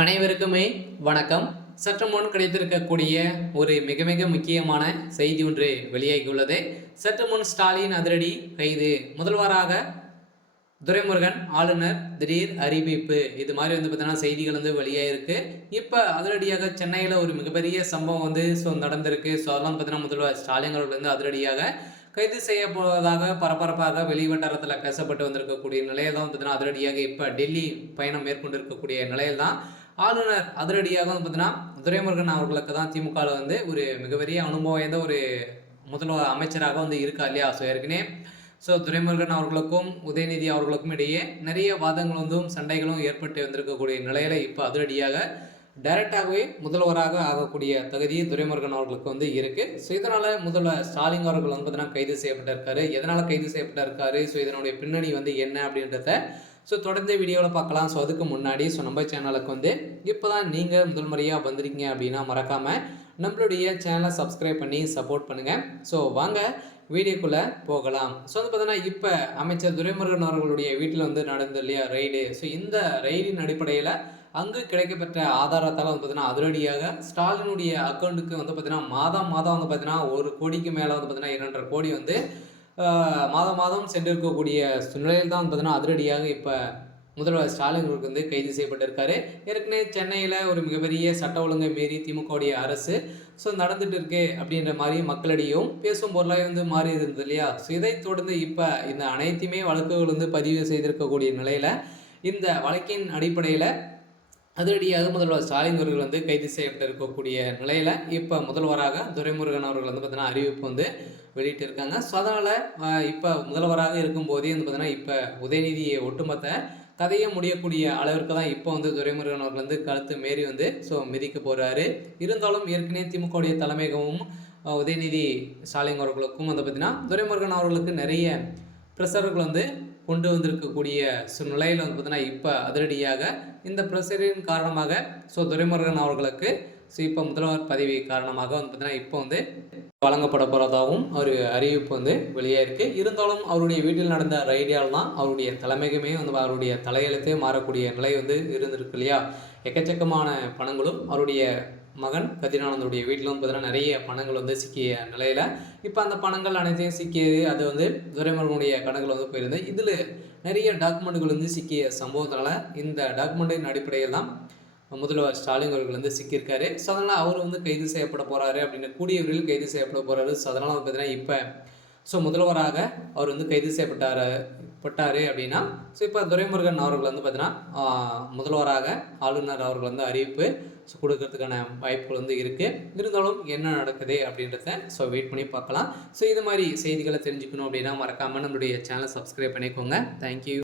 அனைவருக்குமே வணக்கம். சற்று முன் கிடைத்திருக்கக்கூடிய ஒரு மிக மிக முக்கியமான செய்தி ஒன்று வெளியாகியுள்ளது. சற்று முன் ஸ்டாலின் அதிரடி கைது, முதல்வராக துரைமுருகன், ஆளுநர் திடீர் அறிவிப்பு, இது மாதிரி பார்த்தீங்கன்னா செய்திகள் வெளியாயிருக்கு. இப்போ அதிரடியாக சென்னையில் ஒரு மிகப்பெரிய சம்பவம் நடந்திருக்கு. ஸோ அதெல்லாம் பார்த்தீங்கன்னா முதல்வர் ஸ்டாலின் அவர்கள் அதிரடியாக கைது செய்யப்படுவதாக பரபரப்பாக வெளிவட்டாரத்தில் பேசப்பட்டு வந்திருக்கக்கூடிய நிலையில் தான் பார்த்தீங்கன்னா அதிரடியாக இப்போ டெல்லி பயணம் மேற்கொண்டிருக்கக்கூடிய நிலையில் தான் ஆளுநர் அதிரடியாக பார்த்தீங்கன்னா துரைமுருகன் அவர்களுக்கு தான் திமுகவில் ஒரு மிகப்பெரிய அனுபவம் வாய்ந்த ஒரு முதல்வர் அமைச்சராக இருக்கா இல்லையா. ஸோ ஏற்கனவே துரைமுருகன் அவர்களுக்கும் உதயநிதி அவர்களுக்கும் இடையே நிறைய வாதங்களும் சண்டைகளும் ஏற்பட்டு வந்திருக்கக்கூடிய நிலையில் இப்போ அதிரடியாக டைரக்டாகவே முதல்வராக ஆகக்கூடிய தகுதி துரைமுருகன் அவர்களுக்கு இருக்குது. ஸோ இதனால் முதல்வர் ஸ்டாலின் அவர்கள் பார்த்தீங்கன்னா கைது செய்யப்பட்டிருக்காரு. எதனால் கைது செய்யப்பட்டிருக்காரு, ஸோ இதனுடைய பின்னணி என்ன அப்படின்றத தொடர்ந்து வீடியோவில் பார்க்கலாம். ஸோ அதுக்கு முன்னாடி நம்ம சேனலுக்கு இப்போ தான் நீங்கள் முதல் முறையாக வந்திருக்கீங்க அப்படின்னா மறக்காமல் நம்மளுடைய சேனலை சப்ஸ்கிரைப் பண்ணி சப்போர்ட் பண்ணுங்கள். ஸோ வாங்க வீடியோக்குள்ளே போகலாம். ஸோ பார்த்தீங்கன்னா இப்போ அமைச்சர் துரைமுருகன் அவர்களுடைய வீட்டில் நடந்தது இல்லையா ரைடு. ஸோ இந்த ரைடின் அடிப்படையில் அங்கு கிடைக்கப்பெற்ற ஆதாரத்தால் பார்த்தீங்கன்னா அதிரடியாக ஸ்டாலினுடைய அக்கௌண்ட்டுக்கு பார்த்தீங்கன்னா மாதம் பார்த்தீங்கன்னா 1 கோடிக்கு மேலே பார்த்தீங்கன்னா 2.5 கோடி மாதம் சென்றிருக்கக்கூடிய நிலையில் தான் பார்த்தீங்கன்னா அதிரடியாக இப்போ முதல்வர் ஸ்டாலின் அவர்களுக்கு கைது செய்யப்பட்டிருக்காரு. ஏற்கனவே சென்னையில் ஒரு மிகப்பெரிய சட்ட ஒழுங்கை மீறி திமுகவுடைய அரசு நடந்துட்டு இருக்கு அப்படின்ற மாதிரி மக்களிடையும் பேசும் பொருளாக மாறி இருந்தது இல்லையா. ஸோ இதை தொடர்ந்து இப்போ இந்த அனைத்துமே வழக்குகள் பதிவு செய்திருக்கக்கூடிய நிலையில் இந்த வழக்கின் அடிப்படையில் அதிரடியாக முதல்வர் ஸ்டாலின் அவர்கள் கைது செய்யப்பட்டிருக்கக்கூடிய நிலையில் இப்போ முதல்வராக துரைமுருகன் அவர்கள் பார்த்தீங்கன்னா அறிவிப்பு வெளியிட்டிருக்காங்க. ஸோ அதனால் இப்போ முதல்வராக இருக்கும்போதே பார்த்தீங்கன்னா இப்போ உதயநிதியை ஒட்டுமொத்த கதையை முடியக்கூடிய அளவிற்கு தான் இப்போ துரைமுருகன் அவர்கள் கழுத்து மீறி மிதிக்க போகிறாரு. இருந்தாலும் ஏற்கனவே திமுகவுடைய தலைமையகமும் உதயநிதி ஸ்டாலின் அவர்களுக்கும் பார்த்தீங்கன்னா துரைமுருகன் அவர்களுக்கு நிறைய ப்ரெஷர்கள் கொண்டு வந்திருக்கக்கூடிய நிலையில் பார்த்தீங்கன்னா இப்போ அதிரடியாக இந்த ப்ரெஷரின் காரணமாக துரைமுருகன் அவர்களுக்கு இப்போ முதல்வர் பதவி காரணமாக பார்த்தீங்கன்னா இப்போ வழங்கப்பட போகிறதாகவும் ஒரு அறிவிப்பு வெளியாயிருக்கு. இருந்தாலும் அவருடைய வீட்டில் நடந்த ரைடியால் தான் அவருடைய தலைமைக்குமே அவருடைய தலையெழுத்தே மாறக்கூடிய நிலை இருந்திருக்கு இல்லையா. எக்கச்சக்கமான பணங்களும் அவருடைய மகன் கதிரானந்தருடைய வீட்டிலும் பார்த்தீங்கன்னா நிறைய பணங்கள் சிக்கிய நிலையில் இப்போ அந்த பணங்கள் அனைத்தையும் சிக்கியது அது துரைமுருகனுடைய கணக்கில் போயிருந்தது. இதில் நிறைய டாக்குமெண்ட்டுகள் சிக்கிய சம்பவத்தினால இந்த டாக்குமெண்ட்டின் அடிப்படையில் தான் முதல்வர் ஸ்டாலின் அவர்கள் சிக்கியிருக்காரு. ஸோ அதனால் அவர் கைது செய்யப்பட போகிறாரு அப்படின்னு கூடிய விரைவில் கைது செய்யப்பட போகிறாரு. ஸோ அதனால் பார்த்தீங்கன்னா இப்போ முதல்வராக அவர் கைது செய்யப்பட்டார் அப்படின்னா இப்போ துரைமுருகன் அவர்கள் பார்த்தீங்கன்னா முதல்வராக ஆளுநர் அவர்கள் அறிவிப்பு கொடுக்கறதுக்கான வாய்ப்புகள் இருக்குது. இருந்தாலும் என்ன நடக்குது அப்படின்றத வெயிட் பண்ணி பார்க்கலாம். ஸோ இது மாதிரி செய்திகளை தெரிஞ்சுக்கணும் அப்படின்னா மறக்காமல் நம்மளுடைய சேனலை சப்ஸ்கிரைப் பண்ணிக்கோங்க. தேங்க்யூ.